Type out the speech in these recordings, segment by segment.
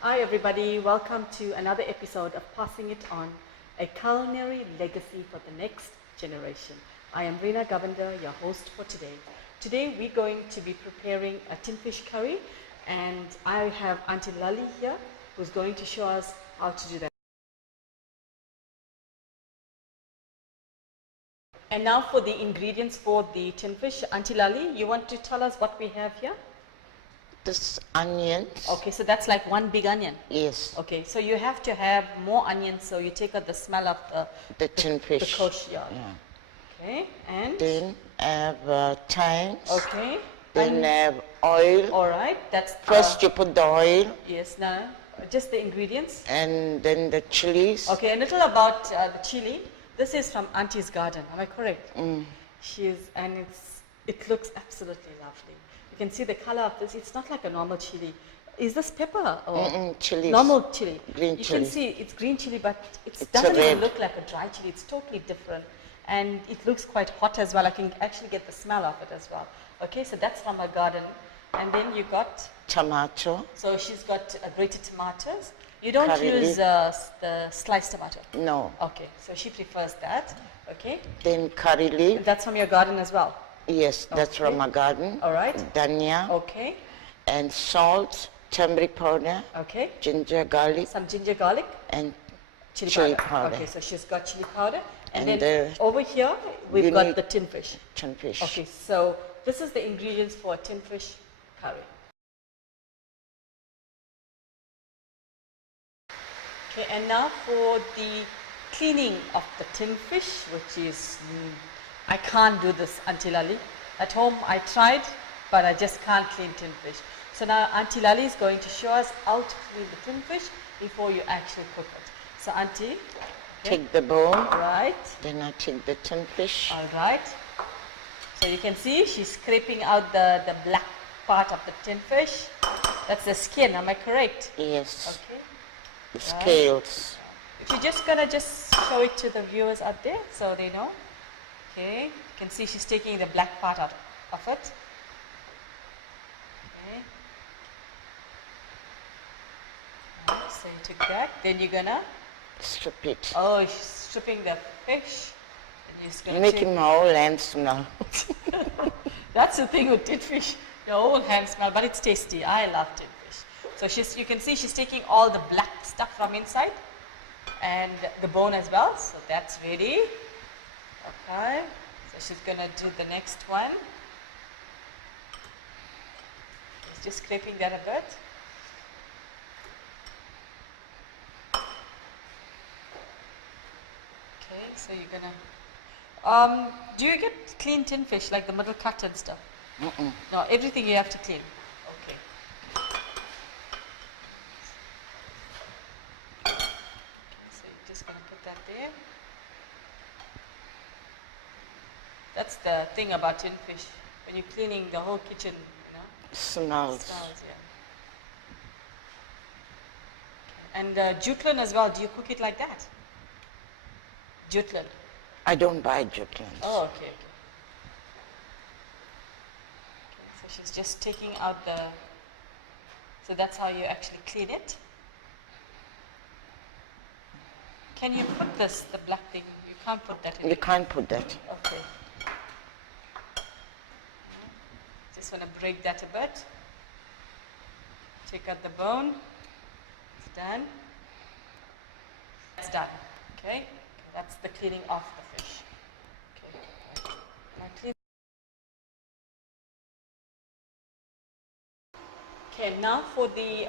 Hi everybody, welcome to another episode of Passing It On, a culinary legacy for the next generation. I am Rina Govender, your host for today. Today we're going to be preparing a tin fish curry, and I have Aunty Lallie here who's going to show us how to do that. And now for the ingredients for the tin fish. Aunty Lallie, you want to tell us what we have here? This onions. Okay, so that's like one big onion. Yes. Okay, so you have to have more onions so you take out the smell of the tin fish. The kosher. Yeah. Okay, and Then have thyme. Okay. Then have oil. All right, that's First you put the oil. Yes, now just the ingredients. And then the chilies. Okay, a little about the chili. This is from Auntie's garden. Am I correct? It looks absolutely lovely. You can see the color of this. It's not like a normal chili. Is this pepper or chili? Normal chili. Green chili. You can see it's green chili, but it doesn't even look like a dry chili. It's totally different, and it looks quite hot as well. I can actually get the smell of it as well. Okay, so that's from her garden, and then you got tomato. So she's got grated tomatoes. You don't Curry use the sliced tomato. No. Okay, so she prefers that. Okay. Then curry leaf. That's from your garden as well. Yes, that's from my garden. All right. Dhania. Okay. And salt, turmeric powder. Okay. Ginger, garlic. Some ginger, garlic. And chili powder. Okay, so she's got chili powder. And then the over here, we've got the tin fish. Tin fish. Okay, so this is the ingredients for a tin fish curry. Okay, and now for the cleaning of the tin fish, which is, I can't do this, Aunty Lallie. At home I tried, but I just can't clean tin fish. So now Aunty Lallie is going to show us how to clean the tin fish before you actually cook it. So Auntie, take the bone. Right. Then I take the tin fish. All right. So you can see she's scraping out the black part of the tin fish. That's the skin, am I correct? Yes. Okay. The scales. She's just gonna show it to the viewers out there so they know. Okay, you can see she's taking the black part out of it. Okay. Right, so you took that. Then you're gonna strip it. Oh, she's stripping the fish. And you're just gonna making my whole hand smell. That's the thing with tin fish. Your whole hand smell, but it's tasty. I love tin fish. So you can see she's taking all the black stuff from inside and the bone as well. So that's ready. Okay. So she's gonna do the next one. She's just scraping that a bit. Okay, so you're gonna do you get clean tin fish, like the middle cut and stuff? No, everything you have to clean. Okay. So you're just going to put that there. That's the thing about tin fish. When you're cleaning the whole kitchen, Smells. Smells, yeah. And jutland as well, do you cook it like that? Jutland. I don't buy jutland. Oh, okay. So she's just taking out so that's how you actually clean it. Can you put the black thing, you can't put that in. You can't put that. Okay. Just want to break that a bit. Take out the bone. It's done. That's done. Okay. That's the cleaning of the fish. Okay. Okay, now for the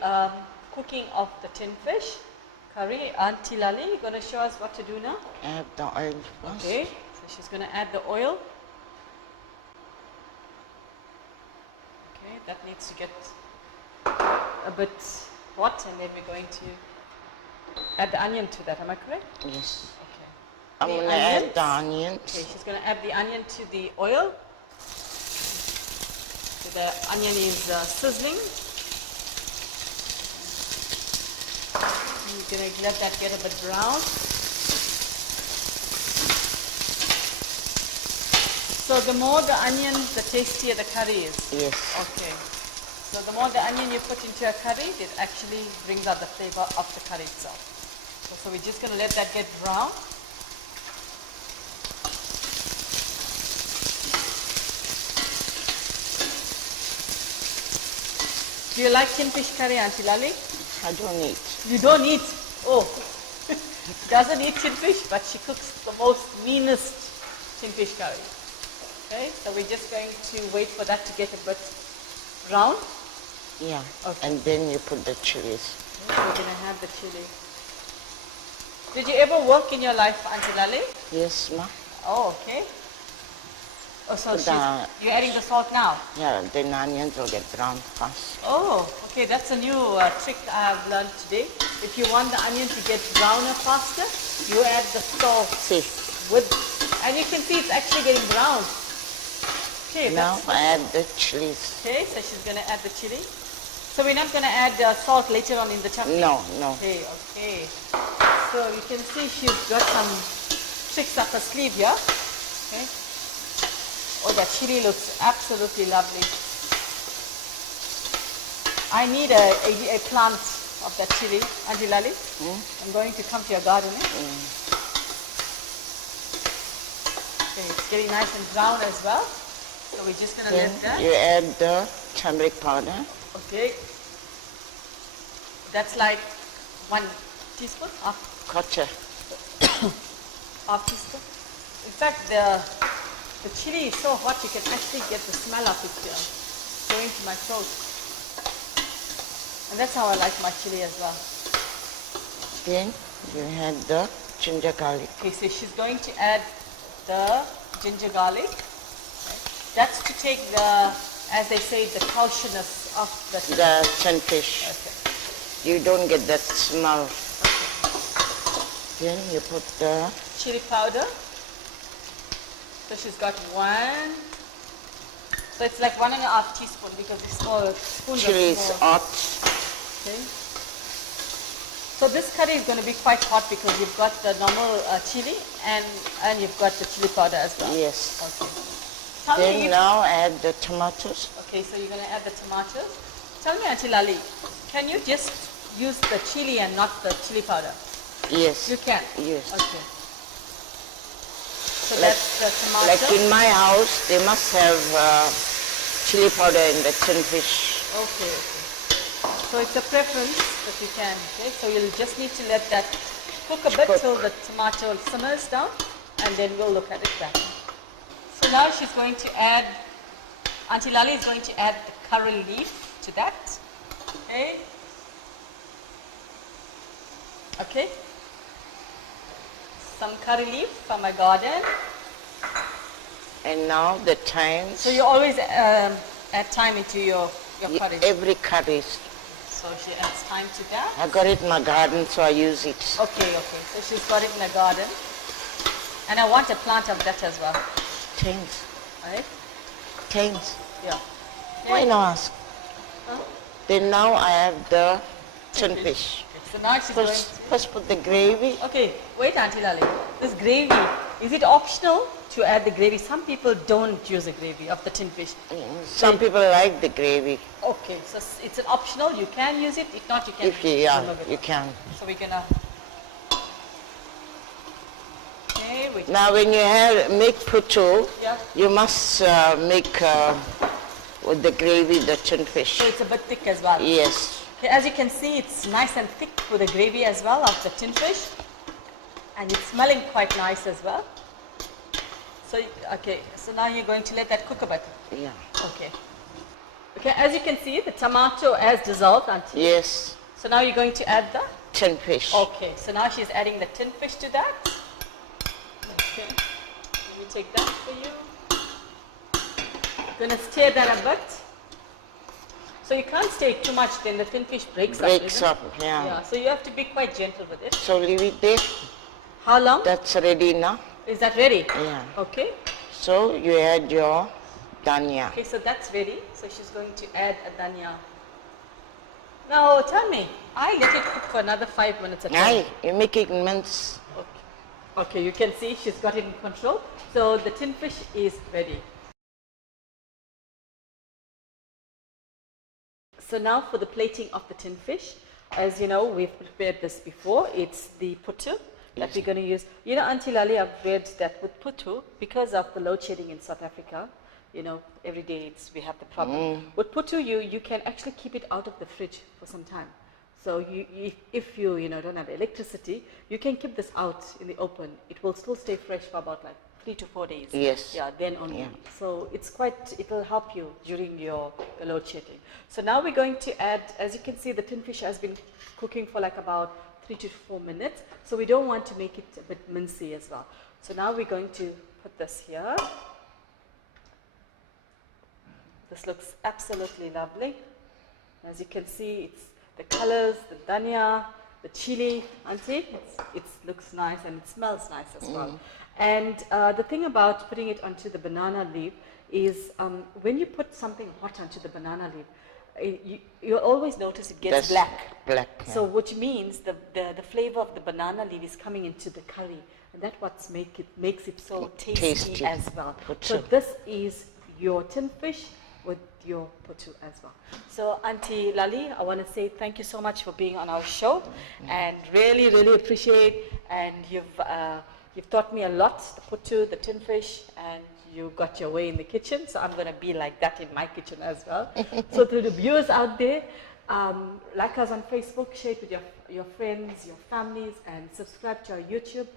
cooking of the tin fish curry, Aunty Lallie, you're going to show us what to do now? Add the oil first. Okay, so she's going to add the oil. Okay, that needs to get a bit hot, and then we're going to add the onion to that. Am I correct? Yes. Okay. I'm going to add the onions. Okay, she's going to add the onion to the oil. So the onion is sizzling. You're going to let that get a bit brown. So the more the onion, the tastier the curry is. Yes. Okay. So the more the onion you put into a curry, it actually brings out the flavor of the curry itself. So we're just going to let that get brown. Do you like tin fish curry, Aunty Lallie? I don't eat. You don't eat? Oh, doesn't eat tin fish, but she cooks the most meanest tin fish curry. Okay, so we're just going to wait for that to get a bit brown. Yeah. Okay. And then you put the chilies. We're going to have the chili. Did you ever work in your life, Aunty Lallie? Yes, ma. Oh, okay. Oh, so Put the- you're adding the salt now? Yeah, then onions will get brown fast. Oh, okay, that's a new trick I've learned today. If you want the onion to get browner faster, you add the salt See, and you can see it's actually getting brown. Okay, now that's, I add the chilies. okay, so she's going to add the chili. So we're not going to add salt later on in the chutney? No, no. Okay, okay. So you can see she's got some tricks up her sleeve here. Okay. Oh, that chili looks absolutely lovely. I need a plant of that chili, Aunty Lallie. I'm going to come to your garden. Okay, it's getting nice and brown as well. So we're just going to Then let that. you add the turmeric powder. Okay. That's like 1 teaspoon, Quarter. half teaspoon. In fact, the chili is so hot you can actually get the smell of it going to my throat. And that's how I like my chili as well. Then you add the ginger garlic. Okay, so she's going to add the ginger garlic. That's to take the, as they say, the cautioness of the tin fish. Okay. You don't get that smell. Then you put the Chili powder. So she's got 1. So it's like 1.5 teaspoon because it's small spoons. chilies hot. Okay. So this curry is going to be quite hot because you've got the normal chili and you've got the chili powder as well. Yes. Okay. Tell me Then if, now add the tomatoes. okay, so you're going to add the tomatoes. Tell me, Aunty Lallie, can you just use the chili and not the chili powder? Yes. You can? Yes. Okay. So Like- that's the tomato. Like in my house, they must have chili powder in the tin fish. Okay, okay. So it's a preference that you can, okay? So you'll just need to let that cook a bit till the tomato simmers down and then we'll look at it back. So now she's going to add, Aunty Lallie is going to add the curry leaf to that, okay? Okay. Some curry leaf from my garden. And now the thyme. So you always add thyme into your curry. Every curry. So she adds thyme to that. I got it in my garden, so I use it. Okay, okay. So she's got it in the garden. And I want a plant of that as well. Thanks. Right? Thanks. Yeah. Why not ask? Huh? Then now I have the tin fish. Okay, so now she's going First put the gravy. to... Okay, wait, Aunty Lallie. This gravy, is it optional to add the gravy? Some people don't use a gravy of the tin fish. Some people like the gravy. Okay, so it's an optional. You can use it. If not, you can If you, yeah, remove it. you can. So we're gonna... Okay, wait. Now when you make putu, Yeah. you must make with the gravy the tin fish. So it's a bit thick as well. Yes. Okay, as you can see, it's nice and thick with the gravy as well of the tin fish. And it's smelling quite nice as well. So, okay, so now you're going to let that cook a bit. Yeah. Okay. Okay, as you can see, the tomato has dissolved, Auntie. Yes. So now you're going to add the... Tin fish. Okay, so now she's adding the tin fish to that. Okay, let me take that for you. Gonna stir that a bit. So you can't stir it too much, then the tin fish breaks Breaks up. up, yeah. Yeah, so you have to be quite gentle with it. So leave it there. How long? That's ready now. Is that ready? Yeah. Okay. So you add your dhania. Okay, so that's ready. So she's going to add a dhania. Now tell me, I let it cook for another 5 minutes at Aye, you make it mince. Okay. Okay, you can see she's got it in control. So the tin fish is ready. So now for the plating of the tin fish. As you know, we've prepared this before. It's the putu that we're going to use. You know, Aunty Lallie, I've read that with putu, because of the load shedding in South Africa, you know, every day we have the problem. With putu, you can actually keep it out of the fridge for some time. So if you don't have electricity, you can keep this out in the open. It will still stay fresh for about like 3 to 4 days. Yes. Yeah, then only. Yeah. So it will help you during your load shedding. So now we're going to add, as you can see, the tin fish has been cooking for like about 3 to 4 minutes. So we don't want to make it a bit mincy as well. So now we're going to put this here. This looks absolutely lovely. As you can see, it's the colors, the dhania, the chili, Auntie, it looks nice and it smells nice as well. And the thing about putting it onto the banana leaf is when you put something hot onto the banana leaf, you always notice it gets black. Black. Yeah. So which means the flavor of the banana leaf is coming into the curry, and that's what makes it so tasty as well. So this is your tin fish with your putu as well. So Aunty Lallie, I want to say thank you so much for being on our show, and really, really appreciate. And you've taught me a lot, the putu, the tin fish, and you got your way in the kitchen. So I'm going to be like that in my kitchen as well. So to the viewers out there, like us on Facebook, share it with your friends, your families, and subscribe to our YouTube.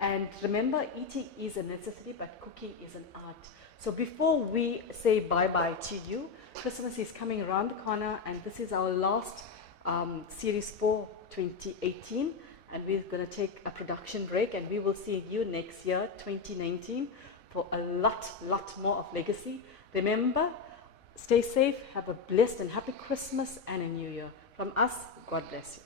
And remember, eating is a necessity, but cooking is an art. So before we say bye-bye to you, Christmas is coming around the corner, and this is our last series for 2018. And we're going to take a production break, and we will see you next year, 2019, for a lot more of legacy. Remember, stay safe, have a blessed and happy Christmas and a new year. From us, God bless you.